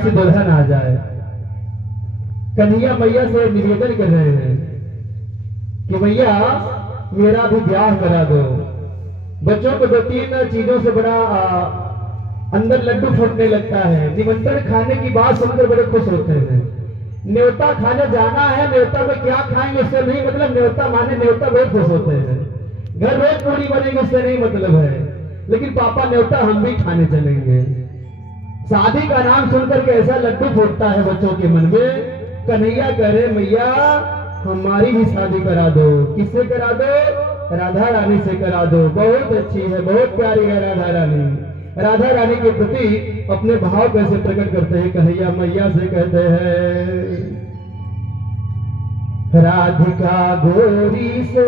से दुल्हन आ जाए। कन्हैया मैया से निवेदन कर रहे हैं कि मैया मेरा भी ब्याह करा दो। बच्चों को 2-3 चीजों से बड़ा अंदर लड्डू फूटने लगता है। निमंत्रण खाने की बात सुनकर बड़े खुश होते हैं। न्योता खाने जाना है, न्योता में क्या खाएंगे उससे नहीं मतलब, न्योता माने न्योता बहुत खुश होते हैं। घर रोज पूरी बनेगी उससे नहीं मतलब है, लेकिन पापा न्योता हम भी खाने चलेंगे। शादी का नाम सुनकर कैसा लड्डू फूटता है बच्चों के मन में। कन्हैया कह रहे मैया हमारी भी शादी करा दो। किससे करा दो? राधा रानी से करा दो। बहुत अच्छी है, बहुत प्यारी है राधा रानी। राधा रानी के प्रति अपने भाव कैसे प्रकट करते हैं? कन्हैया मैया से कहते हैं, राधिका गोरी से,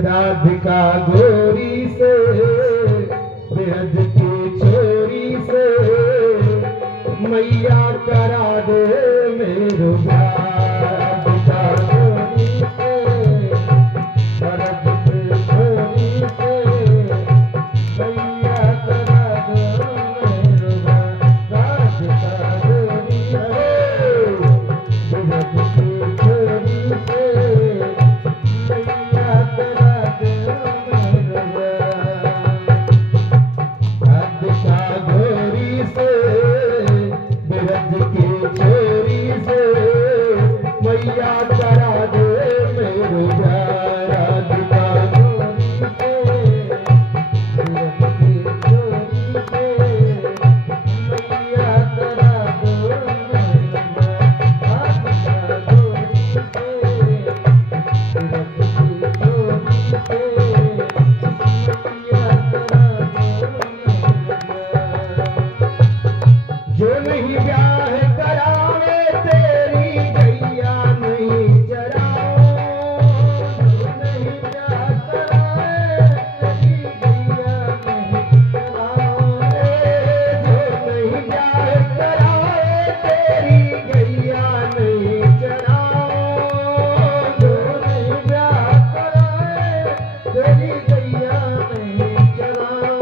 राधिका गोरी से, ब्रज की छोरी से, मैया करा दे मेरो ब्याह। राधिका गोरी से, ब्रज की छोरी से, मैया करा दे मेरो ब्याह। राधिका गोरी से, ब्रज की छोरी से, मैया करा दे मेरो ब्याह। राधिका गोरी से, ब्रज की छोरी से, मैया करा दे मेरो ब्याह। राधिका गोरी से, ब्रज की छोरी से, मैया करा दे मेरो ब्याह। राधिका गोरी से, ब्रज की छोरी से, मैया करा दे मेरो ब्याह। जो नहीं ब्याह करावे तेरी गैया नहीं चराओ। जो नहीं ब्याह करावे तेरी गैया नहीं चराओ। जो नहीं ब्याह करावे तेरी गैया नहीं चराओ। जो नहीं ब्याह करावे तेरी गैया नहीं चराओ।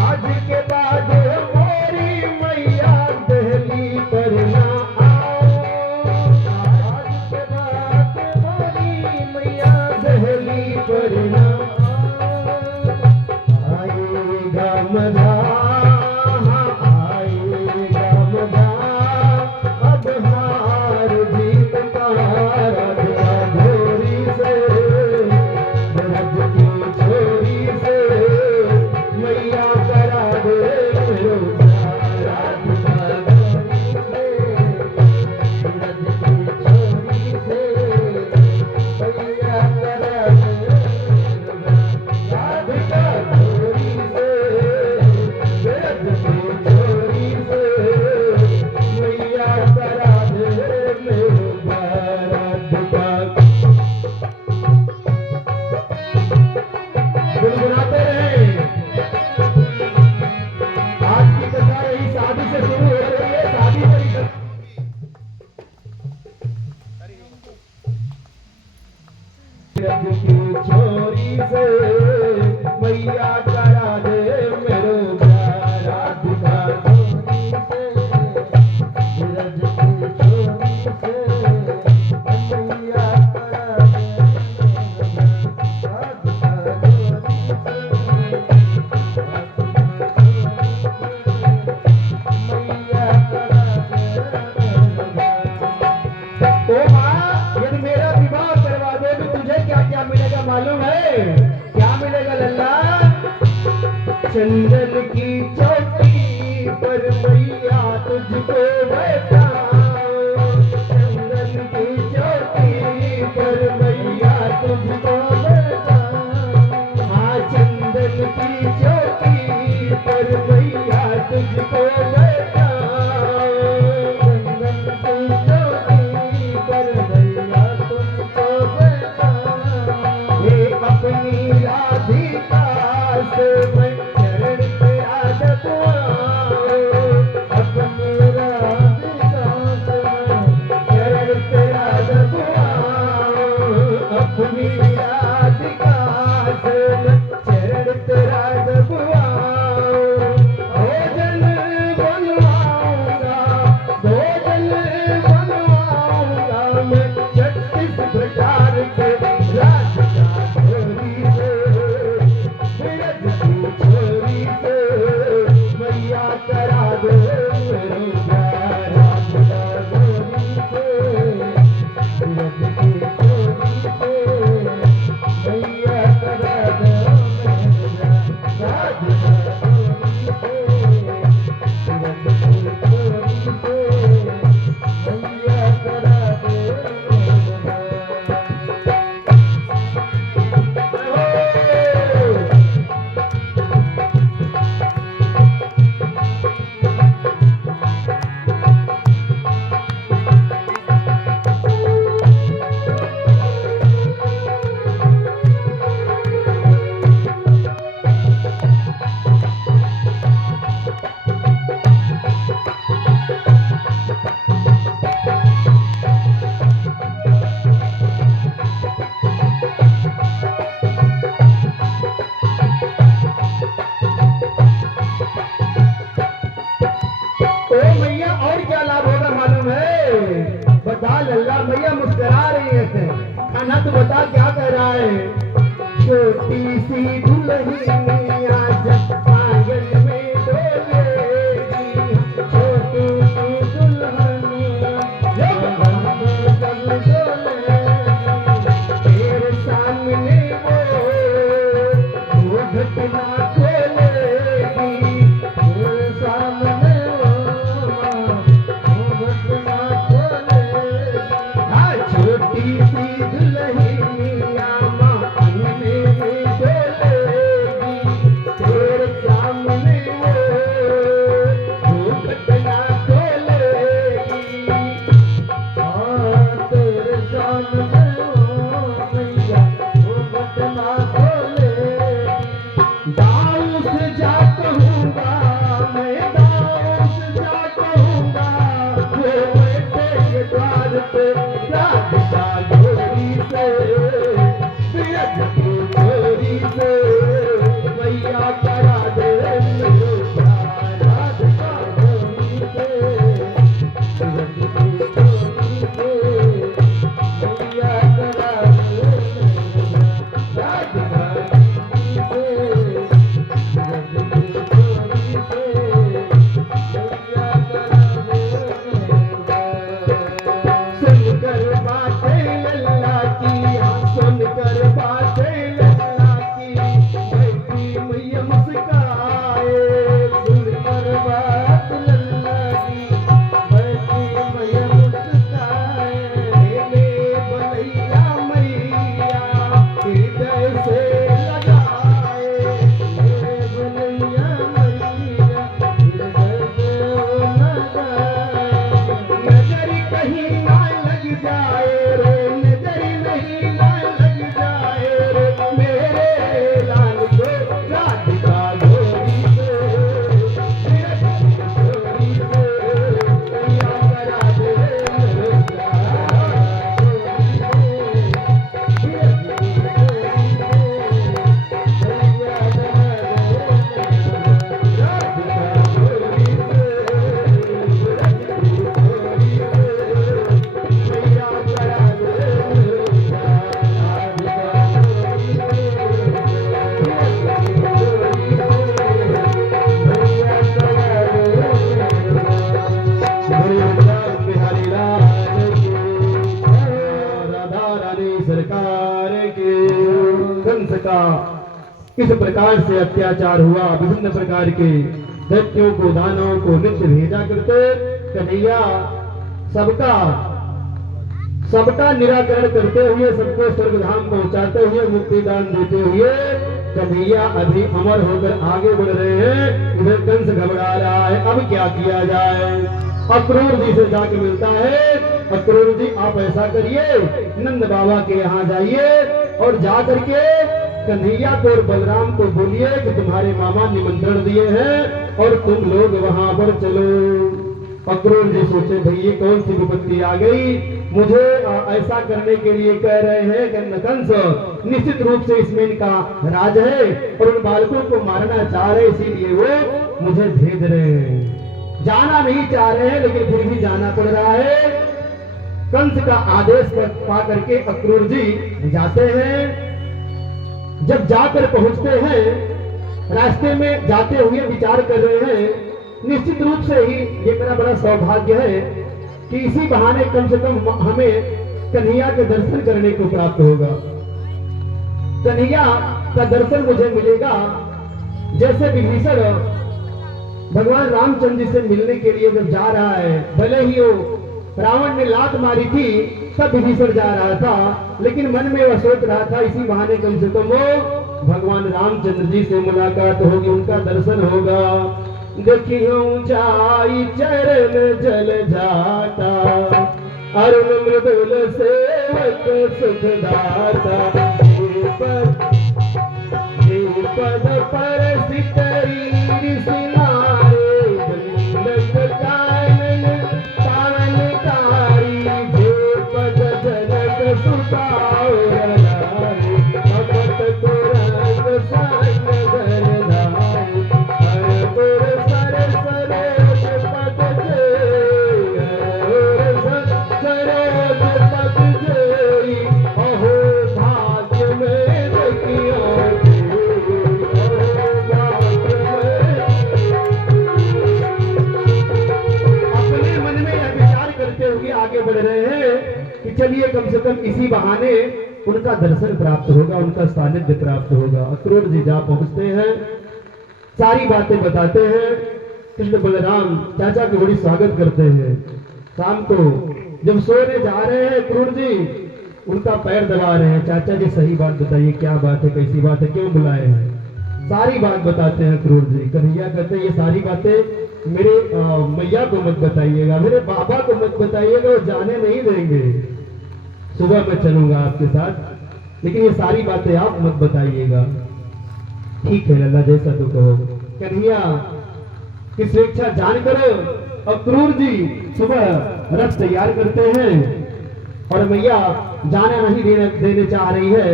आज के बाद मोरी मैया दहली पर ना आओ। आज के बाद मोरी मैया दहली पर ना आओ। आएगा मजा, आएगा मजा, अब हार जीत का। राधिका गोरी से, ब्रज की छोरी से, मैया करा दे मेरो ब्याह। राधिका गोरी से, ब्रज की छोरी से, मैया करा दे मेरो ब्याह। राधिका गोरी से, ब्रज की छोरी से, मैया करा दे मेरो ब्याह। राधिका गुनगुनाते रहे। आज की कथा यही शादी से शुरू हो रही है। शादी से ही ब्रज की छोरी से, मैया करा दे मेरो ब्याह। राधिका गोरी से, ब्रज की छोरी से, मैया करा दे मेरो ब्याह। राधिका गोरी से, मैया करा दे मेरो ब्याह। ओ माँ, यदि मेरा विवाह करवा दे तो तुझे क्या क्या मिलेगा मालूम है? क्या मिलेगा लल्ला? चंदन की चौकी पर मैया तुझको बैठाओ। चंदन की चौकी पर मैया तुझको बैठाओ। हाँ, चंदन की चौकी पर मैया तुझको बैठाओ। चंदन की चौकी पर मैया तुझको बैठाओ। हे अपनी राधिका से मैं चरण पे आ जगवाओ। अपनी राधिका हाँ तो बता क्या कह रहा है। छोटी सी दुल्हनिया जब आंगन में डोलेगी, छोटी सी दुल्हनिया जब आंगन में डोलेगी, तेरे सामने वो घटना खोलेगी, तेरे सामने वो घटना खोलेगी। हाँ छोटी सी दुल्हनिया माँ अंगने में डोलेगी, तेरे सामने वो घटना खोलेगी। हाँ तेरे सामने मैया वो घटना खोलेगी। दाऊद से जा कहूँगा, मैं दाऊद से जा कहूँगा, वो बेटे के द्वार पे राधिका गोरी से, बिरज की गोरी से मैया करा दे मेरे प्यार, राधिका गोरी से, बिरज की गोरी से मैया करा दे राधिका गोरी से। सुनकर बातें लल्ला की, सुनकर बातें लल्ला की, बैठी मैया मुस्काए। सुनकर बात लल्ला की, बैठी मैया मुस्काए। ले बलैया मैया हृदय से लगाए, ले बलैया मैया हृदय से लगाए। नजर कहीं ना लग जाए रे, नजर नहीं ना लग जाए रे, मेरे लाल को राधिका गोरी से, बिरज की गोरी से मैया करा दे मेरे प्यार, गोरी से, बिरज की गोरी से मैया करा दे राधिका गोरी से, बिरज की गोरी से मैया करा दे मेरे प्यार, बिहारी लाल की, राधा रानी सरकार की। कंस का किस प्रकार से अत्याचार हुआ, विभिन्न प्रकार के दैत्यों को दानवों को नित्य भेजा करते कन्हैया सबका निराकरण करते हुए, सबको स्वर्गधाम पहुंचाते हुए, मुक्तिदान देते हुए कन्हैया अभी अमर होकर आगे बढ़ रहे हैं। इधर कंस घबरा रहा है, अब क्या किया जाए। अक्रूर जी से जाके मिलता है। अक्रूर जी आप ऐसा करिए, नंद बाबा के यहाँ जाइए और जा करके कन्हैया को और बलराम को बोलिए कि तुम्हारे मामा निमंत्रण दिए हैं और तुम लोग वहां पर चलो। अक्रूर जी सोचे भाई ये कौन सी विपत्ति आ गई, मुझे ऐसा करने के लिए कह रहे हैं कि कंस निश्चित रूप से इसमें इनका राज है और उन बालकों को मारना चाह रहे, इसीलिए वो मुझे भेज रहे हैं। जाना नहीं चाह रहे हैं लेकिन फिर भी जाना पड़ रहा है। कंस का आदेश पा करके अक्रूर जी जाते हैं। जब जाकर पहुंचते हैं, रास्ते में जाते हुए विचार कर रहे हैं, निश्चित रूप से ही ये मेरा बड़ा सौभाग्य है कि इसी बहाने कम से कम हमें कन्हैया के दर्शन करने को प्राप्त होगा। कन्हैया का दर्शन मुझे मिलेगा। जैसे विभीषण भगवान रामचंद्र जी से मिलने के लिए जब जा रहा है, भले ही वो रावण ने लात मारी थी तब विभीषण जा रहा था, लेकिन मन में वह सोच रहा था इसी बहाने कम से कम वो भगवान रामचंद्र जी से मुलाकात होगी, उनका दर्शन होगा। देखियो ऊंचाई चरण जल जाता, अरुण मृदुल सेवक सुखदाता, पद पर सितरी सिनारे, दंडक कानन पावनकारी, जे पद जनक सुताओ रनारे, भगत को रंग संग धरनारे, हरपुर सर सरोज पद जय, सरोज पद जय, अहो कि चलिए कम से कम इसी बहाने उनका दर्शन प्राप्त होगा, उनका सानिध्य प्राप्त होगा। अक्रूर जी जा पहुंचते हैं, सारी बातें बताते हैं। कृष्ण बलराम चाचा के बड़ी स्वागत करते हैं। शाम को जब सोने जा रहे हैं अक्रूर जी उनका पैर दबा रहे हैं, चाचा जी सही बात बताइए, क्या बात है, कैसी बात है, क्यों बुलाए हैं? सारी बात बताते हैं अक्रूर जी। कन्हैया कहते हैं ये सारी बातें मेरे मैया को मत बताइएगा, मेरे बाबा को मत बताइएगा, वो जाने नहीं देंगे। सुबह मैं चलूंगा आपके साथ, लेकिन ये सारी बातें आप मत बताइएगा। ठीक है लल्ला, जैसा तू कहो। कन्हैया की स्वेच्छा जानकर अक्रूर जी सुबह रथ तैयार करते हैं और मैया जाना नहीं देने चाह रही है,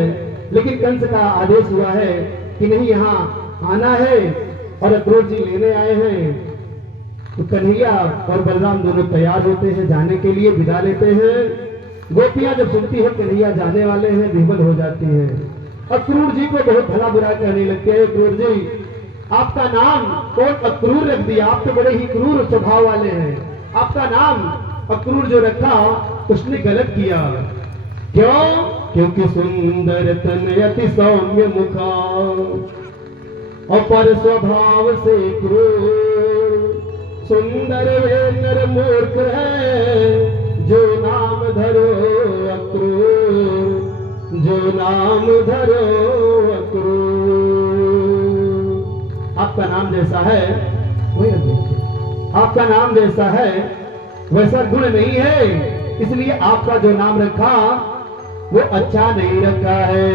लेकिन कंस का आदेश हुआ है कि नहीं यहाँ आना है और अक्रूर जी लेने आए हैं। तो कन्हैया और बलराम दोनों तैयार होते हैं जाने के लिए, विदा लेते हैं। गोपियां जब सुनती है कन्हैया जाने वाले हैं विह्वल हो जाती हैं। अक्रूर जी को बहुत भला बुरा कहने लगते हैं, अक्रूर जी आपका नाम कौन अक्रूर रख दिया, आप तो बड़े ही क्रूर स्वभाव वाले हैं, आपका नाम अक्रूर जो रखा उसने गलत किया। क्यों? क्योंकि सुंदर तन अति सौम्य मुखा और पर स्वभाव से क्रूर, सुंदर वे नर मूर्ख है जो नाम धरो अक्रूर, जो नाम धरो अक्रूर। आपका नाम जैसा है आपका नाम जैसा है वैसा गुण नहीं है, इसलिए आपका जो नाम रखा वो अच्छा नहीं रखा है।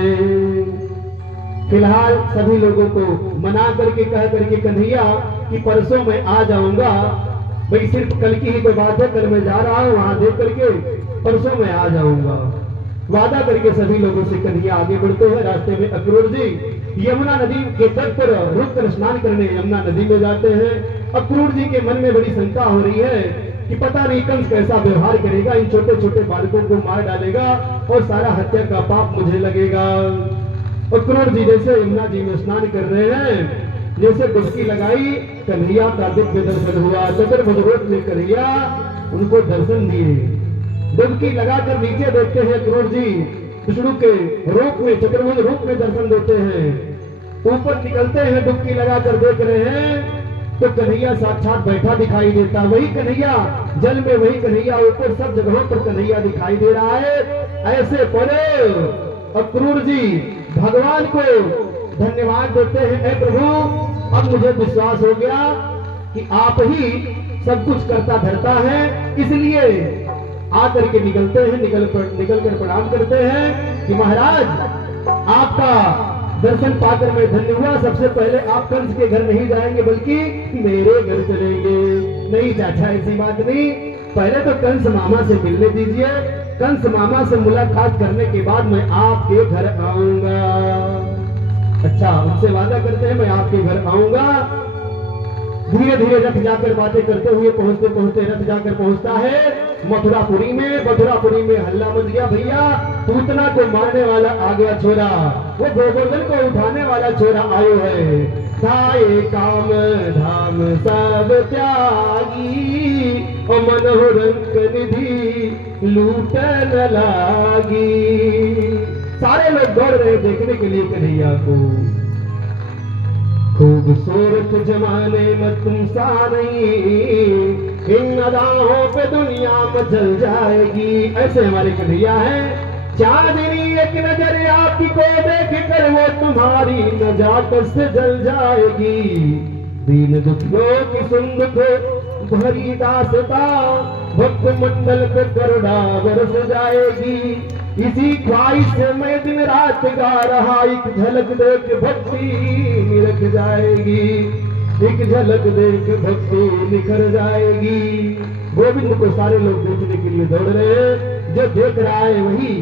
फिलहाल सभी लोगों को मना करके कह करके कन्हैया कि परसों मैं आ जाऊंगा, भाई सिर्फ कल की ही कोई बात है, कल मैं जा रहा हूं वहां देख करके परसों मैं आ जाऊंगा। वादा करके सभी लोगों से कन्हैया आगे बढ़ते हैं। रास्ते में अक्रूर जी यमुना नदी के तट पर रुक कर स्नान करने यमुना नदी में जाते हैं। अक्रूर जी के मन में बड़ी शंका हो रही है कि पता नहीं कंस कैसा व्यवहार करेगा, इन छोटे छोटे बालकों को मार डालेगा और सारा हत्या का पाप मुझे लगेगा। अक्रूर जी जैसे यमुना जी में स्नान कर रहे हैं, जैसे डुबकी लगाई कन्हैया का दिव्य दर्शन हुआ। चतुर्भुज में कन्हैया उनको दर्शन दिए। डुबकी लगाकर नीचे देखते हैं अक्रूर जी विष्णु के रूप में, चतुर्भुज रूप में दर्शन देते हैं। ऊपर निकलते हैं, डुबकी लगाकर देख रहे हैं तो कन्हैया साक्षात बैठा दिखाई देता, वही कन्हैया जल में, वही कन्हैया ऊपर, सब जगहों पर कन्हैया दिखाई दे रहा है। ऐसे पर अक्रूर जी भगवान को धन्यवाद देते हैं, ऐ प्रभु अब मुझे विश्वास हो गया कि आप ही सब कुछ करता धरता है, इसलिए आकर के निकलते हैं, निकल कर प्रणाम करते हैं कि महाराज आपका दर्शन पाकर मैं धन्य हुआ। सबसे पहले आप कंस के घर नहीं जाएंगे बल्कि मेरे घर चलेंगे। नहीं चाचा ऐसी बात नहीं, पहले तो कंस मामा से मिलने दीजिए, कंस मामा से मुलाकात करने के बाद मैं आपके घर आऊंगा। अच्छा उनसे वादा करते हैं मैं आपके घर आऊंगा। धीरे धीरे रथ जाकर बातें करते हुए पहुंचते पहुंचते रथ जाकर पहुंचता है मथुरापुरी में। मथुरापुरी में हल्ला मच गया, भैया पूतना को मारने वाला आ गया छोरा, वो गोवर्धन को उठाने वाला छोरा आयो है। धाये काम धाम सब त्यागी और मनोरंग निधि लूटन लागी। सारे लोग दौड़ रहे देखने के लिए कन्हैया को। खूबसूरत जमाने में तुम सा नहीं, इन अदाओं पे दुनिया मचल जाएगी। ऐसे हमारे कन्हैया हैं। चांदनी एक नजर आपकी को देख कर वो तुम्हारी नजाकत से जल जाएगी। दीन दुखियों की सुन दुख भरी दासता भक्त मंडल पे करुणा बरस जाएगी। इसी ख्वाहिश से मैं दिन रात गा रहा, एक झलक देख भक्ति निरख जाएगी, एक झलक देख भक्ति निखर जाएगी। गोविंद को सारे लोग देखने के लिए दौड़ रहे हैं। जो देख रहा है वही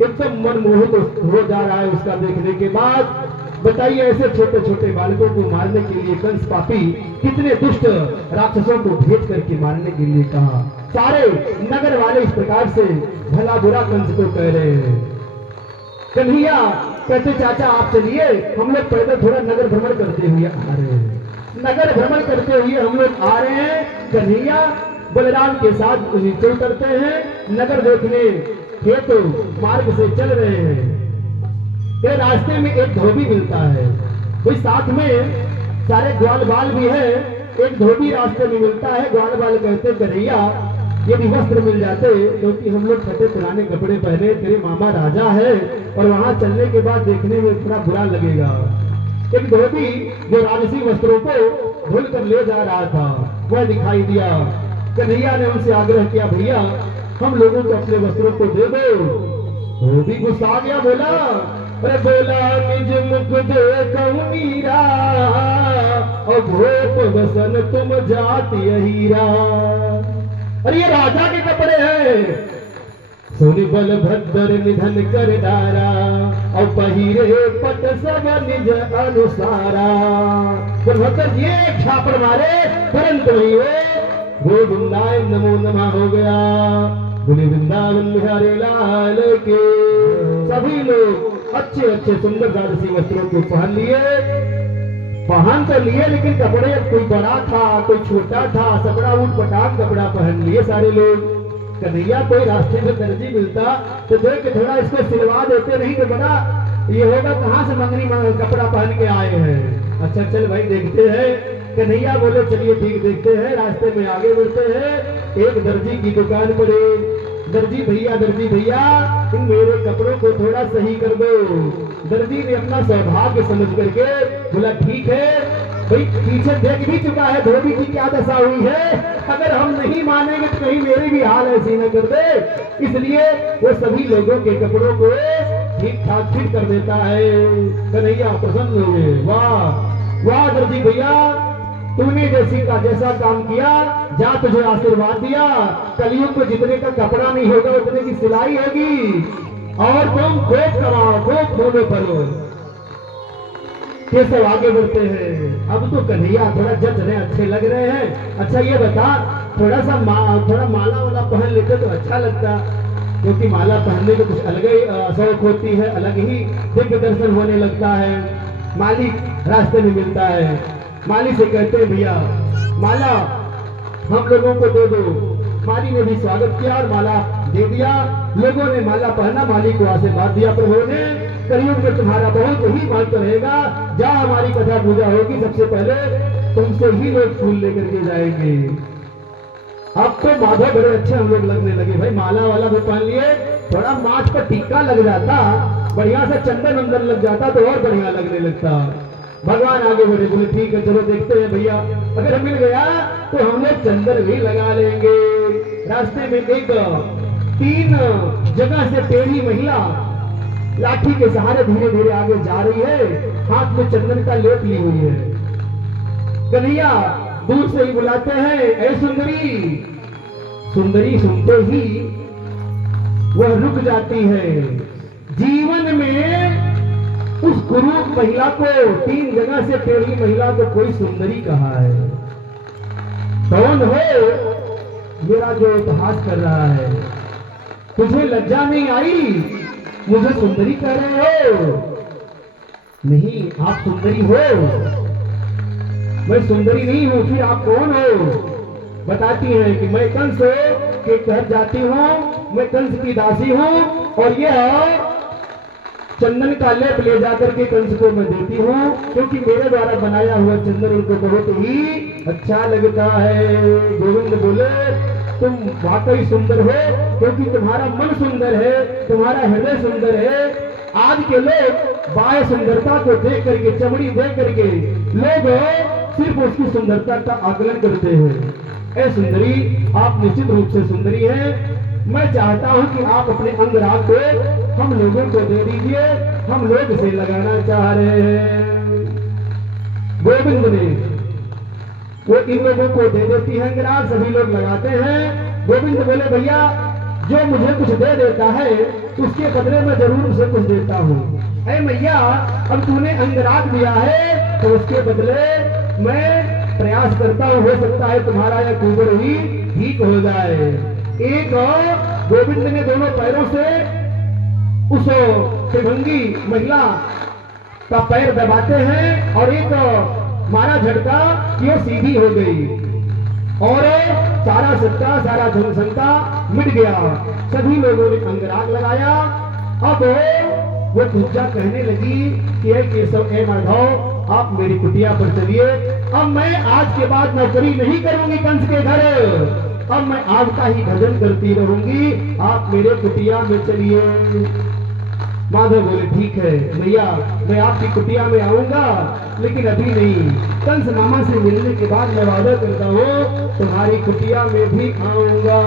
एकदम मनमोहित हो जा रहा है उसका देखने के बाद। बताइए ऐसे छोटे छोटे बालकों को मारने के लिए कंस पापी कितने दुष्ट राक्षसों को भेज करके मारने के लिए कहा। सारे नगर वाले इस प्रकार से भला बुरा कंस को कह रहे हैं। कन्हैया कहते चाचा आप चलिए, हम लोग पैदल थोड़ा नगर भ्रमण करते हुए आ रहे हैं। नगर भ्रमण करते हुए हम लोग आ रहे हैं। कन्हैया बलराम के साथ नीचे उतरते हैं नगर देखने। खेत मार्ग से चल रहे हैं कि रास्ते में एक धोबी मिलता है। कोई साथ में सारे ग्वाल बाल भी है। एक धोबी रास्ते में मिलता है। ग्वाल बाल कहते कन्हैया यदि वस्त्र मिल जाते, क्योंकि हम लोग फटे पुराने कपड़े पहने, तेरे मामा राजा है और वहां चलने के बाद देखने में थोड़ा बुरा लगेगा। एक धोबी जो राजसी वस्त्रों को धुल कर ले जा रहा था वह दिखाई दिया। कन्हैया ने उनसे आग्रह किया, भैया हम लोगों को अपने वस्त्रों को दे दो। धोबी गुस्सा आ गया, बोला अरे बोला निज मुख देखऊं मीरा और भोप वसन तुम जाति हीरा। अरे ये राजा के कपड़े हैं। सोनी बल भद्र निधन कर डारा और पहिरे पट सब निज अनुसारा। भद्र ये छापड़ मारे तुरंत वही गोविंदाय नमो नमः हो गया। बोले वृंदावन बिहारी लाल के। सभी लोग अच्छे अच्छे सुंदर राजसी वस्त्रों को पहन लिए। पहन तो लिए लेकिन कपड़े कोई बड़ा था कोई छोटा था, सबड़ा ऊट पटाख कपड़ा पहन लिए सारे लोग। कन्हैया कोई रास्ते में दर्जी मिलता तो देख के थोड़ा इसको सिलवा देते, नहीं तो बड़ा ये होगा कहाँ से मंगनी कपड़ा पहन के आए हैं। अच्छा चल भाई देखते हैं। कन्हैया बोले चलिए ठीक देखते हैं। रास्ते में आगे बढ़ते हैं। एक दर्जी की दुकान पड़े। दर्जी भैया इन मेरे कपड़ों को थोड़ा सही कर दो। दर्जी ने अपना सौभाग्य समझ करके बोला ठीक है भाई। पीछे देख भी चुका है धोबी की क्या दशा हुई है, अगर हम नहीं मानेंगे तो कहीं मेरी भी हाल ऐसी न कर दे। इसलिए वो सभी लोगों के कपड़ों को ठीक ठाक फिट कर देता है। कन्हैया प्रसन्न हुए, वाह वाह दर्जी भैया तूने जैसा काम किया, जा तुझे आशीर्वाद दिया। कलयुग को जितने का कपड़ा नहीं होगा उतने की सिलाई होगी और तुम खूब कमाओ, खूब फूलो फलो। ये सब आगे बढ़ते हैं। अब तो कन्हैया थोड़ा जच रहे अच्छे लग रहे हैं। अच्छा ये बता थोड़ा माला वाला पहन लेते तो अच्छा लगता, क्योंकि माला पहनने में कुछ अलग ही शौक होती है, अलग ही दिव्य दर्शन होने लगता है। मालिक रास्ते में मिलता है। माली से कहते हैं भैया माला हम लोगों को दे दो। माली ने भी स्वागत किया और माला दे दिया। लोगों ने माला पहना, माली को आशीर्वाद दिया। प्रभु ने कलयुग में तुम्हारा बहुत ही महत्व रहेगा। जहाँ हमारी कथा पूजा होगी सबसे पहले तुमसे ही लोग फूल लेकर के जाएंगे। अब तो माधव बड़े अच्छे हम लोग लगने लगे भाई। माला वाला भी पहन लिए, थोड़ा माथ पर टीका लग जाता, बढ़िया से चंदन वंदन लग जाता तो और बढ़िया लगने लगता। भगवान आगे बढ़े, बोले ठीक है चलो देखते हैं भैया, अगर मिल गया तो हम लोग चंदन भी लगा लेंगे। रास्ते में एक 3 जगह से टेढ़ी महिला लाठी के सहारे धीरे धीरे आगे जा रही है, हाथ में चंदन का लेप ली हुई है। कन्हैया दूर से ही बुलाते हैं, ऐ सुंदरी। सुंदरी सुनते ही वह रुक जाती है। जीवन में उस कुरूप महिला को, 3 जगह से टेढ़ी महिला को कोई सुंदरी कहा है। कौन हो मेरा जो उपहास कर रहा है? तुझे लज्जा नहीं आई? मुझे सुंदरी कह रहे हो? नहीं आप सुंदरी हो, मैं सुंदरी नहीं हूं। फिर आप कौन हो? बताती हैं कि मैं कंस के घर जाती हूँ, मैं कंस की दासी हूँ और यह चंदन का लेप ले जाकर के कंस को मैं देती हूँ, क्योंकि मेरे द्वारा बनाया हुआ चंदन उनको बहुत ही अच्छा लगता है। गोविंद बोले तुम वाकई सुंदर हो, क्योंकि तुम्हारा मन सुंदर है, तुम्हारा हृदय सुंदर है। आज के लोग बाह्य सुंदरता को देख करके, चमड़ी देख करके लोग सिर्फ उसकी सुंदरता का आकलन करते हैं। ऐ सुंदरी आप निश्चित रूप से सुंदरी है। मैं चाहता हूं कि आप अपने अंगराग को हम लोगों को दे दीजिए, हम लोग इसे लगाना चाह रहे हैं। गोविंद ने वो इन लोगों को दे देती है अंगराग, सभी लोग लगाते हैं। गोविंद बोले भैया जो मुझे कुछ दे देता है उसके बदले में जरूर उसे कुछ देता हूँ। अरे मैया अब तूने अंगराग दिया है तो उसके बदले मैं प्रयास करता हूँ, हो सकता है तुम्हारा यह कुंवर ही ठीक हो जाए। एक गोविंद ने दोनों पैरों से उस त्रिभंगी महिला का पैर दबाते हैं और एक मारा झटका कि वो सीधी हो गई और सारा सत्ता सारा जनसंख्या मिट गया। सभी लोगों ने अंगराग लगाया। अब वो कुब्जा कहने लगी कि हे केशव, हे माधव, आप मेरी कुटिया पर चलिए। अब मैं आज के बाद नौकरी नहीं करूंगी कंस के घर, अब मैं आपका ही भजन करती रहूंगी, आप मेरे कुटिया में चलिए। माधव बोले ठीक है भैया, मैं आपकी कुटिया में आऊंगा, लेकिन अभी नहीं। कंस मामा से मिलने के बाद मैं वादा करता हूँ तुम्हारी कुटिया में भी आऊंगा।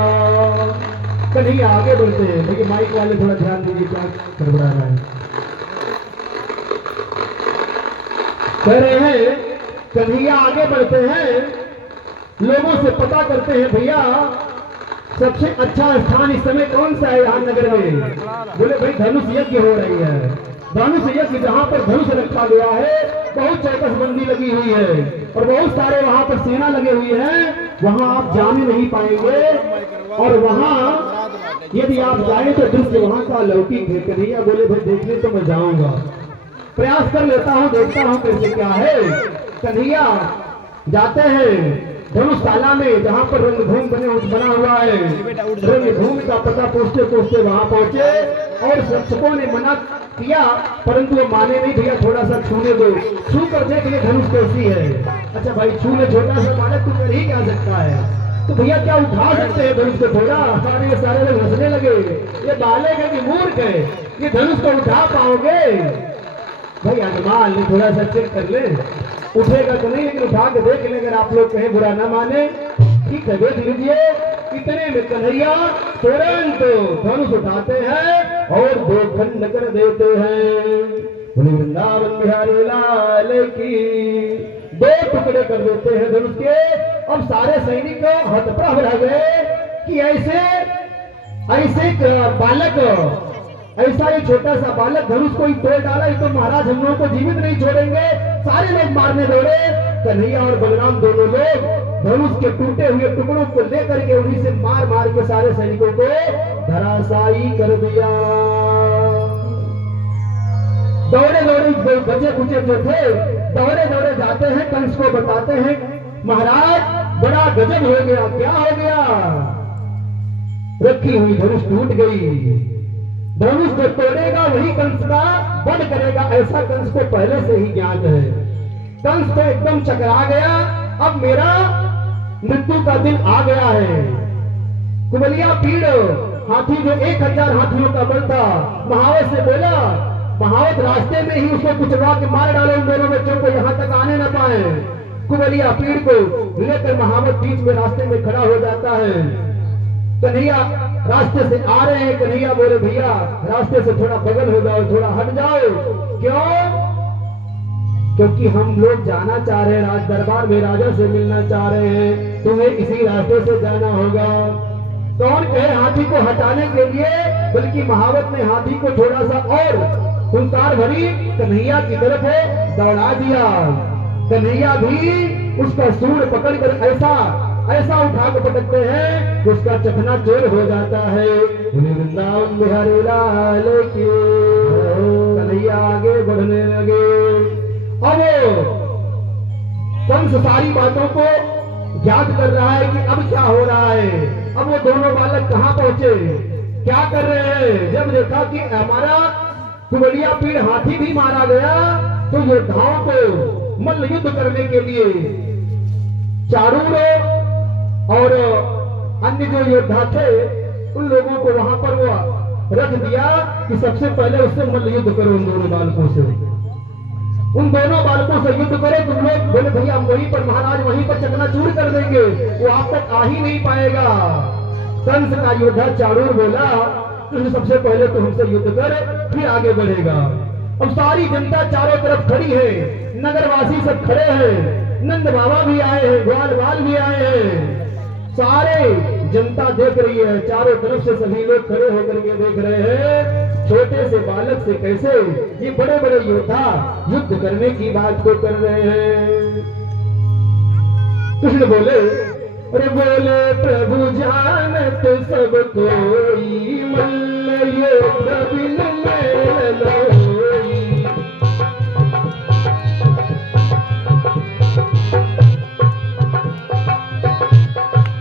कन्हैया आगे बढ़ते हैं। देखिए माइक वाले थोड़ा ध्यान दीजिए, क्या गड़बड़ा रहा है। कह रहे हैं कन्हैया आगे बढ़ते हैं, लोगों से पता करते हैं भैया सबसे अच्छा स्थान इस समय कौन सा है यहाँ नगर में। बोले भाई धनुष यज्ञ हो रही है। धनुष यज्ञ जहाँ पर धनुष रखा गया है, बहुत चौकस बंदी लगी हुई है और बहुत सारे वहाँ पर सेना लगे हुए हैं, वहाँ आप जाने नहीं पाएंगे। और वहाँ यदि आप जाए तो दृश्य वहाँ का अलौकिक है। कन्हैया बोले भाई देखने तो मैं जाऊंगा, प्रयास कर लेता हूँ, देखता हूँ कैसे क्या है। कन्हैया जाते हैं धनुषशाला में, जहाँ पर रंगभूमि बना हुआ है। रंगभूमि का पता पूछते पूछते वहाँ पहुंचे और शिक्षकों ने मना किया, परंतु वो माने नहीं। भैया थोड़ा सा छूने दो, छू कर देख ले धनुष कैसी है। अच्छा भाई छू ले, छोटा सा बालक तू कर ही क्या सकता है, तो भैया क्या उठा सकते हैं धनुष को थोड़ा। सारे लोग हंसने लगे, ये बालक है कि मूर्ख है, ये धनुष को उठा पाओगे। भाई अनुमान ले, थोड़ा सा चेक कर ले, उठेगा तो नहीं, लेकिन उठा के देख ले, अगर आप लोग कहें बुरा ना माने। ठीक है देख लीजिए। इतने में कन्हैया तुरंत धनुष उठाते हैं और दो खंड कर देते हैं। बोले वृंदावन बिहारी लाल की, दो टुकड़े कर देते हैं धनुष के। अब सारे सैनिक हतप्रभ रह गए कि ऐसे बालक, ऐसा ही छोटा सा बालक धनुष को ही तोड़ डाला, ये तो महाराज हम लोगों को जीवित नहीं छोड़ेंगे। सारे लोग मारने दौड़े। कन्हैया और बलराम दोनों लोग धनुष के टूटे हुए टुकड़ों को लेकर के उन्हीं से मार मार के सारे सैनिकों को धराशायी कर दिया। दौड़े दौड़े बचे कुचे जो थे दौड़े दौड़े जाते हैं, कंस को बताते हैं महाराज बड़ा गजब हो गया। क्या हो गया? रखी हुई धनुष टूट गई। धनुष जो तोड़ेगा वही कंस का वध करेगा, ऐसा कंस को पहले से ही ज्ञात है। कंस तो एकदम चकरा गया, अब मेरा मृत्यु का दिन आ गया है। कुबलिया पीड़ हाथी जो 1000 हाथियों का बल था, महावत से बोला, महावत रास्ते में ही उसको कुचलवा के मार डालो, उन दोनों बच्चों को यहाँ तक आने न पाए। कुबलिया पीड़ को लेकर महावत बीच में रास्ते में खड़ा हो जाता है। कन्हैया रास्ते से आ रहे हैं। कन्हैया बोले भैया रास्ते से थोड़ा बगल हो जाओ, थोड़ा हट जाओ। क्यों? क्योंकि हम लोग जाना चाह रहे हैं राज दरबार में, राजा से मिलना चाह रहे हैं, तुम्हें इसी रास्ते से जाना होगा। कौन कहे हाथी को हटाने के लिए, बल्कि महावत ने हाथी को थोड़ा सा और हुंकार भरी कन्हैया की तरफ दौड़ा दिया। कन्हैया भी उसका सूंड पकड़कर ऐसा उठा के पटकते हैं, उसका चखना चोर हो जाता है। वृंदावन बिहारी लाल की। कन्हैया आगे बढ़ने लगे। अब कंस सारी बातों को याद कर रहा है कि अब क्या हो रहा है। अब वो दोनों बालक कहाँ पहुंचे, क्या कर रहे हैं। जब देखा कि हमारा कुबलिया पीड़ हाथी भी मारा गया, तो योद्धाओं को मल्ल युद्ध करने के लिए चारूर और अन्य जो योद्धा थे उन लोगों को वहां पर वो रख दिया कि सबसे पहले उससे मल्ल युद्ध करो। उन दोनों बालकों से युद्ध करो तुम लोग। बोले भैया हम वहीं पर, महाराज वहीं पर चकनाचूर कर देंगे, वो आप तक आ ही नहीं पाएगा। कंस का योद्धा चारूर बोला तुम सबसे पहले तो हमसे युद्ध कर, फिर आगे बढ़ेगा। अब सारी जनता चारों तरफ खड़ी है, नगरवासी सब खड़े हैं, नंद बाबा भी आए हैं, ग्वालवाल भी आए हैं, सारे जनता देख रही है। चारों तरफ से सभी लोग खड़े होकर के देख रहे हैं छोटे से बालक से कैसे ये बड़े बड़े योद्धा युद्ध करने की बात को कर रहे हैं। कृष्ण बोले, अरे बोले प्रभु जानत सब कोई, मल्ल युद्ध बिन मेल लोई।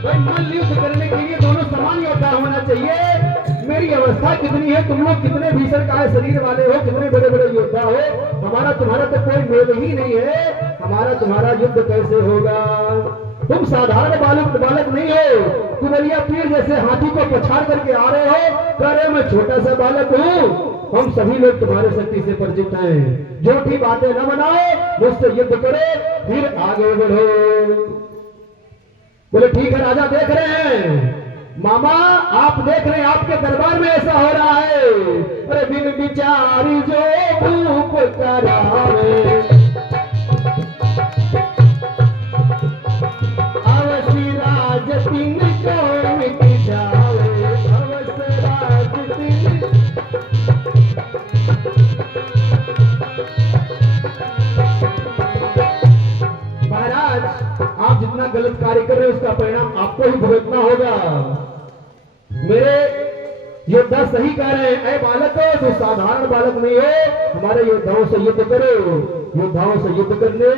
भाई मल्ल युद्ध करने के लिए दोनों समान योद्धा होना चाहिए। अवस्था कितनी है, तुम लोग कितने भीषण काय शरीर वाले हो, कितने बड़े बड़े योद्धा हो, हमारा तुम्हारा तो कोई मेल ही नहीं है, हमारा तुम्हारा युद्ध कैसे होगा। तुम साधारण बालक नहीं हो, कुंवरिया पीर जैसे हाथी को पछाड़ करके आ रहे हो, कह रहे मैं छोटा सा बालक हूँ, हम सभी लोग तुम्हारे शक्ति से परिचित हैं, झूठी बातें न बनाओ, मुझसे युद्ध करो, फिर आगे बढ़ो। बोले ठीक है राजा, देख रहे हैं। मामा आप देख रहे हैं, आपके दरबार में ऐसा हो रहा है। अरे बिन बिचारी जो भूप करावे, अवसी राज तीन को मिट जावे, अवस राज तीन। महाराज आप जितना गलत कार्य कर रहे हैं उसका परिणाम आपको ही भुगतना होगा। मेरे योद्धा सही कह रहे हैं, ऐ बालक हो, तो साधारण बालक नहीं हो, हमारे योद्धाओं से युद्ध करो। योद्धाओं से युद्ध करने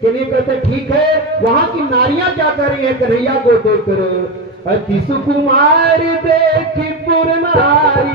के लिए कहते ठीक है। वहां की नारियां क्या कर रही है कन्हैया को देखकर, अति सुकुमार देखी पुर नारी,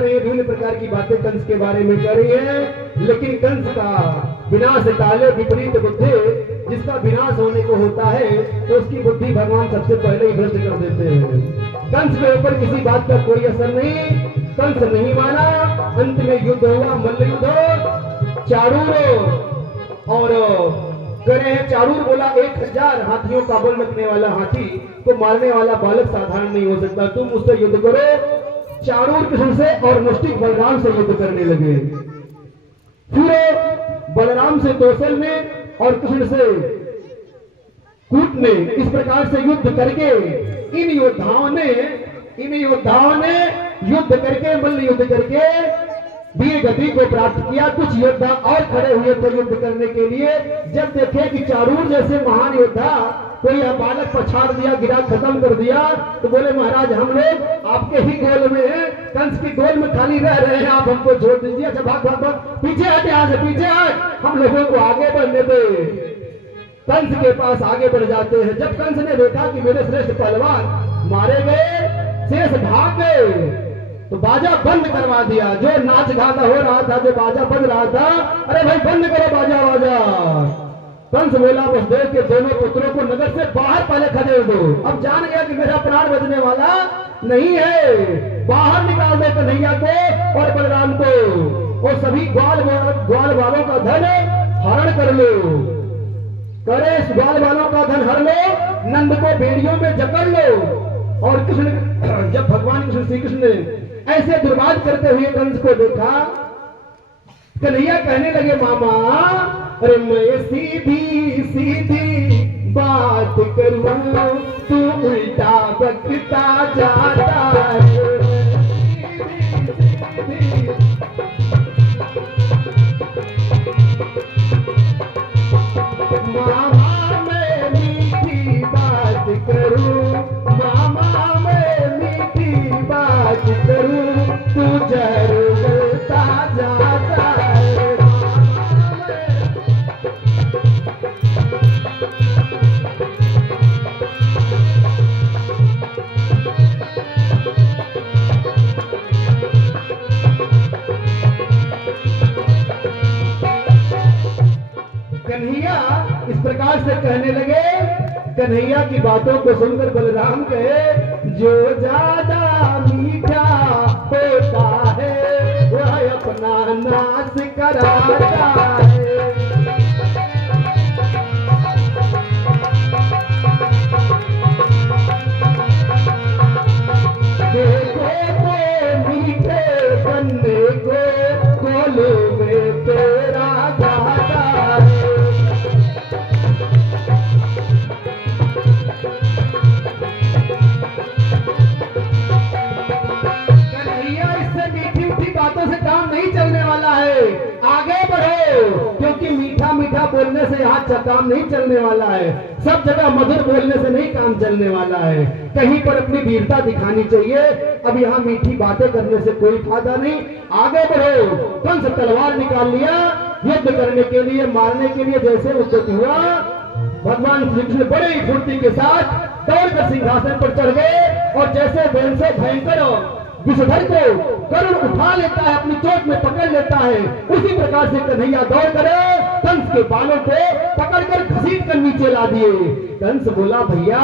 विभिन्न प्रकार की बातें कंस के बारे में कर रही है, लेकिन कंस का विनाश टाले विपरीत बुद्धि, जिसका विनाश होने को होता है तो उसकी बुद्धि भगवान सबसे पहले ही भ्रष्ट कर देते हैं। कंस के ऊपर किसी बात का कोई असर नहीं, कंस नहीं माना, अंत में युद्ध हुआ, मल्ल युद्ध। चारूर और करे चारूर बोला 1000 हाथियों का बल रखने वाला हाथी को मारने वाला बालक साधारण नहीं हो सकता, तुम उससे युद्ध करो। चारूर कृष्ण से और मुष्टिक बलराम से युद्ध करने लगे। फिर बलराम से कौशल ने और कृष्ण से कूट ने, इस प्रकार से युद्ध करके इन योद्धाओं ने युद्ध करके मल्ल युद्ध करके वीर गति को प्राप्त किया। कुछ योद्धा और खड़े हुए थे युद्ध करने के लिए, जब देखे कि चारूर जैसे महान योद्धा कोई बालक पछाड़ दिया, गिरा, खत्म कर दिया, तो बोले महाराज हम लोग आपके ही गोल में हैं, कंस की गोल में खाली रह रहे हैं, आप हमको छोड़ दीजिए। अच्छा भाग भाग भाग, पीछे हट, यहाँ से पीछे हट, हम लोगों को आगे बढ़ने दे। कंस के पास आगे बढ़ जाते हैं। जब कंस ने देखा कि मेरे श्रेष्ठ पहलवान मारे गए, शेष भाग गए, तो बाजा बंद करवा दिया। जो नाच गाना हो रहा था, जो बाजा बज रहा था, अरे भाई बंद करो बाजा। कंस बोला वसुदेव के दोनों पुत्रों को नगर से बाहर पहले खदेड़ दो। अब जान गया कि मेरा प्राण बचने वाला नहीं है, बाहर निकाल दो कन्हैया को और बलराम को, और सभी ग्वाल वालों का धन हरण कर लो। करे ग्वाल वालों का धन हर लो, नंद को बेड़ियों में जकड़ लो। और कृष्ण, जब भगवान कृष्ण श्री कृष्ण ने ऐसे दुर्वाद करते हुए कंस को देखा, कन्हैया कहने लगे मामा, अरे मैं सीधी सीधी बात करूं, तू उल्टा बकता जाता है। मामा मैं मीठी बात करूं, मामा मैं मीठी बात करूं, तू जरूरता जाता है। कन्हैया इस प्रकार से कहने लगे। कन्हैया की बातों को सुनकर बलराम कहे, जो ज्यादा मीठा होता है वह अपना नाश कराता है। देखो तो मीठे बनने को कोल में तेरा दादा बोलने से यहाँ काम नहीं चलने वाला है, सब जगह मधुर बोलने से नहीं काम चलने वाला है, कहीं पर अपनी वीरता दिखानी चाहिए। अब यहाँ मीठी बातें करने से कोई फायदा नहीं, आगे बढ़ो। कंस तलवार निकाल लिया युद्ध करने के लिए, मारने के लिए। जैसे उद्यत हुआ, भगवान श्री कृष्ण बड़े ही फुर्ती के साथ दौड़कर सिंहासन पर चढ़ गए और जैसे भयंकर विषधर को गरुड़ उठा लेता है, अपनी चोट में पकड़ लेता है, उसी प्रकार से कन्हैया दौड़ करे कंस के बालों को पकड़कर घसीट कर नीचे ला दिए। कंस बोला, भैया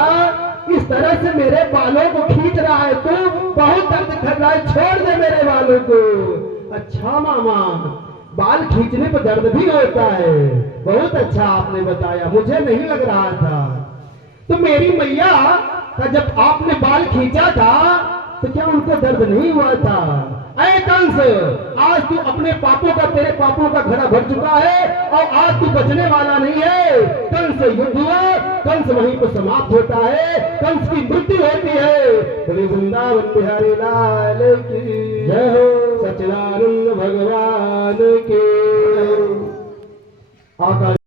इस तरह से मेरे बालों को खींच रहा है तू, बहुत दर्द कर रहा है, छोड़ दे मेरे बालों को। अच्छा मामा, बाल खींचने पर दर्द भी होता है, बहुत अच्छा आपने बताया, मुझे नहीं लग रहा था। तो मेरी मैया का जब आपने बाल खींचा था तो क्या उनको दर्द नहीं हुआ था? अरे कंस, आज तू अपने पापों का, तेरे पापों का घड़ा भर चुका है और आज तू बचने वाला नहीं है। कंस युद्ध हुआ, कंस वहीं पर समाप्त होता है, कंस की मृत्यु होती है। बोले वृंदावन बिहारी लाल की जय हो, सच्चिदानंद भगवान की।